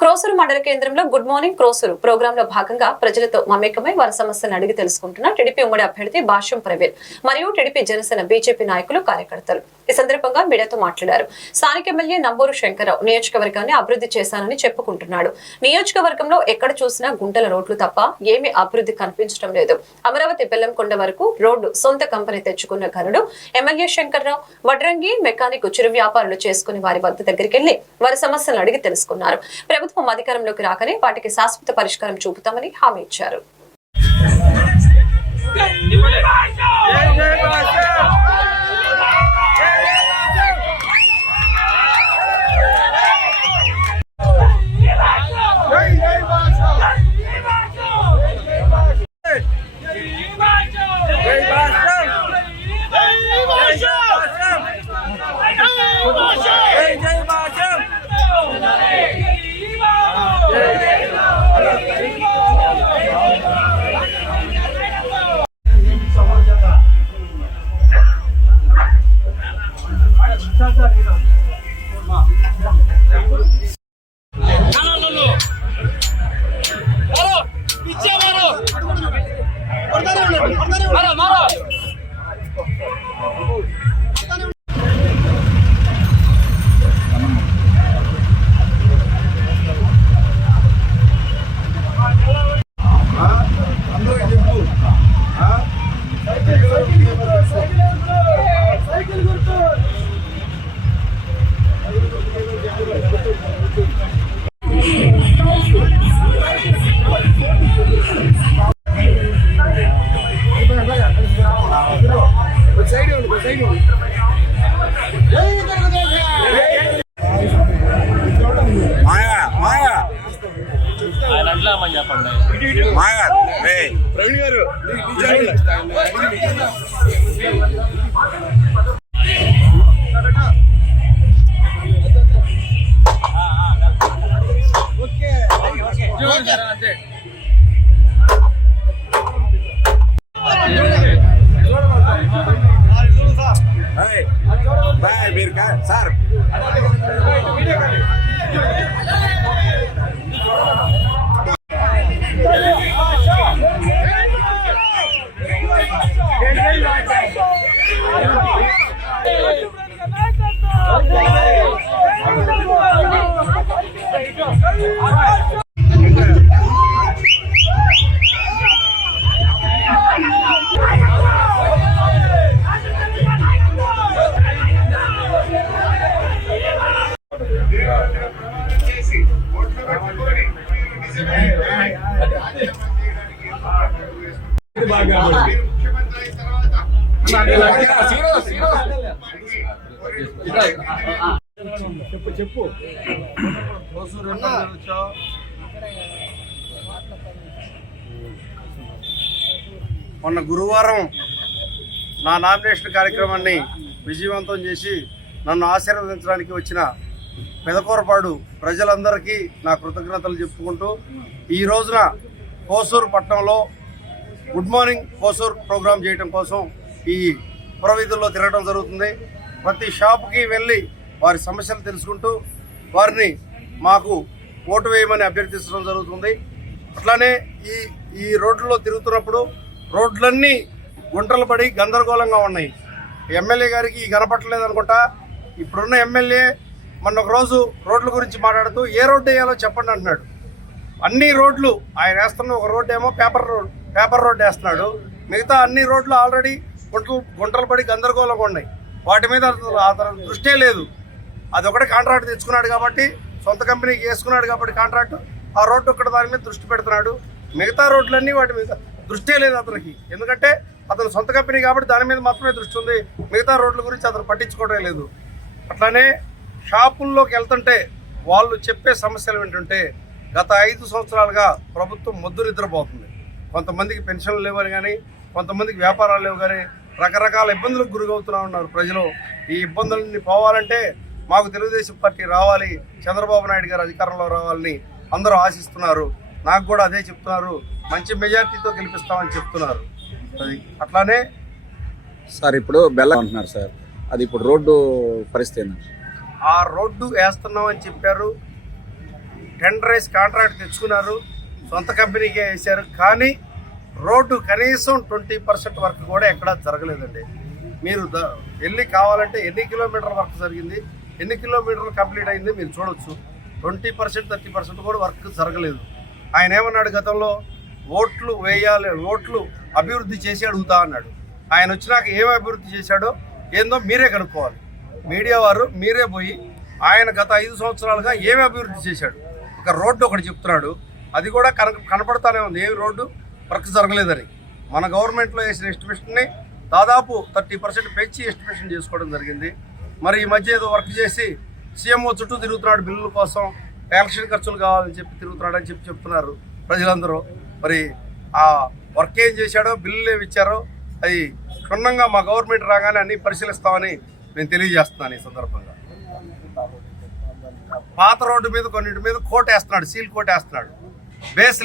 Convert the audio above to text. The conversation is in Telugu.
క్రోసూరు మండల కేంద్రంలో గుడ్ మార్నింగ్ క్రోసూరు ప్రోగ్రామ్లో భాగంగా ప్రజలతో మమేకమై వారి సమస్యలను అడిగి తెలుసుకుంటున్న టీడీపీ ఉమ్మడి అభ్యర్థి భాష్యం ప్రవీణ్ మరియు టీడీపీ జనసేన బీజేపీ నాయకులు కార్యకర్తలు. ఈ సందర్భంగా మీడియాతో మాట్లాడారు. స్థానిక ఎమ్మెల్యే నంబూరు శంకర్రావు నియోజకవర్గాన్ని అభివృద్ధి చేశానని చెప్పుకుంటున్నాడు. నియోజకవర్గంలో ఎక్కడ చూసినా గుంటల రోడ్లు తప్ప ఏమీ అభివృద్ధి కనిపించడం లేదు. అమరావతి బెల్లంకొండ వరకు రోడ్డు సొంత కంపెనీ తెచ్చుకున్న ఘనుడు ఎమ్మెల్యే శంకర్రావు వడ్రంగి మెకానిక్ చిరు వ్యాపారులు చేసుకుని వారి వద్ద దగ్గరికి వెళ్ళి వారి సమస్యలను అడిగి తెలుసుకున్నారు. ప్రభుత్వం అధికారంలోకి రాకనే వాటికి శాశ్వత పరిష్కారం చూపుతామని హామీ ఇచ్చారు. મારો મારો. మాయా మాయా ఆయన అట్లామని చెప్పండి మాయా రే ప్రవీణ్ గారు అంతే ఏయ్, Zar. చెప్పు చెప్పు మొన్న గురువారం నా నామినేషన్ కార్యక్రమాన్ని విజయవంతం చేసి నన్ను ఆశీర్వదించడానికి వచ్చిన పెదకూరపాడు ప్రజలందరికీ నా కృతజ్ఞతలు చెప్పుకుంటూ ఈ రోజున కోసూరు పట్టణంలో గుడ్ మార్నింగ్ కోసూర్ ప్రోగ్రాం చేయటం కోసం ఈ పురవీధుల్లో తిరగడం జరుగుతుంది. ప్రతి షాపుకి వెళ్ళి వారి సమస్యలు తెలుసుకుంటూ వారిని మాకు ఓటు వేయమని అభ్యర్థించడం జరుగుతుంది. అట్లానే ఈ ఈ రోడ్లలో తిరుగుతున్నప్పుడు రోడ్లన్నీ గుంటలు పడి గందరగోళంగా ఉన్నాయి. ఎమ్మెల్యే గారికి ఈ కనపట్టలేదు అనుకుంటా. ఇప్పుడున్న ఎమ్మెల్యే మొన్న ఒక రోజు రోడ్ల గురించి మాట్లాడుతూ ఏ రోడ్డు వేయాలో చెప్పండి అంటున్నాడు. అన్ని రోడ్లు ఆయన వేస్తున్న ఒక రోడ్డు ఏమో పేపర్ రోడ్ పేపర్ రోడ్ వేస్తున్నాడు. మిగతా అన్ని రోడ్లు ఆల్రెడీ గుంటలు గుంటలు పడి గందరగోళంగా ఉన్నాయి. వాటి మీద అతను దృష్టే లేదు. అది కాంట్రాక్ట్ తెచ్చుకున్నాడు కాబట్టి సొంత కంపెనీకి వేసుకున్నాడు కాబట్టి కాంట్రాక్ట్ ఆ రోడ్డు ఒక్కటి దాని మీద దృష్టి పెడుతున్నాడు. మిగతా రోడ్లన్నీ వాటి మీద దృష్టే లేదు అతనికి. ఎందుకంటే అతను సొంత కంపెనీ కాబట్టి దాని మీద మాత్రమే దృష్టి ఉంది. మిగతా రోడ్ల గురించి అతను పట్టించుకోవడం లేదు. అట్లానే షాపుల్లోకి వెళ్తుంటే వాళ్ళు చెప్పే సమస్యలు ఏంటంటే గత ఐదు సంవత్సరాలుగా ప్రభుత్వం మొద్దు నిద్రపోతుంది కొంతమందికి పెన్షన్లు లేవని కానీ కొంతమందికి వ్యాపారాలు లేవు కానీ రకరకాల ఇబ్బందులకు గురవుతూ ఉన్నారు ప్రజలు. ఈ ఇబ్బందులన్నీ పోవాలంటే మాకు తెలుగుదేశం పార్టీ రావాలి చంద్రబాబు నాయుడు గారు అధికారంలో రావాలని అందరూ ఆశిస్తున్నారు. నాకు కూడా అదే చెప్తున్నారు. మంచి మెజార్టీతో గెలిపిస్తామని చెప్తున్నారు. అది అట్లానే సార్ ఇప్పుడు బెల్లం అంటున్నారు సార్. అది ఇప్పుడు రోడ్డు పరిస్థితి ఏంటంటే ఆ రోడ్డు వేస్తున్నామని చెప్పారు. టెండర్ వేసి కాంట్రాక్ట్ తెచ్చుకున్నారు. సొంత కంపెనీకే వేశారు. కానీ రోడ్డు కనీసం ట్వంటీ పర్సెంట్ వర్క్ కూడా ఎక్కడా జరగలేదండి. మీరు ద- వెళ్ళి కావాలంటే ఎన్ని కిలోమీటర్ల వర్క్ జరిగింది ఎన్ని కిలోమీటర్లు కంప్లీట్ అయింది మీరు చూడొచ్చు. ట్వంటీ పర్సెంట్ థర్టీ పర్సెంట్ కూడా వర్క్ జరగలేదు. ఆయన ఏమన్నాడు గతంలో? ఓట్లు వేయాలి ఓట్లు అభివృద్ధి చేసి అడుగుతా అన్నాడు. ఆయన వచ్చినాక ఏం అభివృద్ధి చేశాడో ఏందో మీరే కనుక్కోవాలి. మీడియా వారు మీరే పోయి ఆయన గత ఐదు సంవత్సరాలుగా ఏమి అభివృద్ధి చేశాడు? ఒక రోడ్డు ఒకటి చెప్తున్నాడు. అది కూడా కన కనపడతానే ఉంది. ఏమి రోడ్డు? వర్క్ జరగలేదని. మన గవర్నమెంట్లో వేసిన ఎస్టిమేషన్ని దాదాపు థర్టీ పర్సెంట్ పెంచి ఎస్టిమేషన్ చేసుకోవడం జరిగింది. మరి ఈ మధ్య ఏదో వర్క్ చేసి సీఎంఓ చుట్టూ తిరుగుతున్నాడు బిల్లుల కోసం ఎలక్షన్ ఖర్చులు కావాలని చెప్పి తిరుగుతున్నాడు అని చెప్పి చెప్తున్నారు ప్రజలందరూ. మరి ఆ వర్క్ ఏం చేశాడో బిల్లులు ఏమి ఇచ్చారో అది క్షుణ్ణంగా మా గవర్నమెంట్ రాగానే అన్ని పరిశీలిస్తామని నేను తెలియజేస్తున్నాను ఈ సందర్భంగా. పాత రోడ్డు మీద కొన్నిటి మీద కోట్ వేస్తున్నాడు సీల్ కోట్ వేస్తున్నాడు బేస్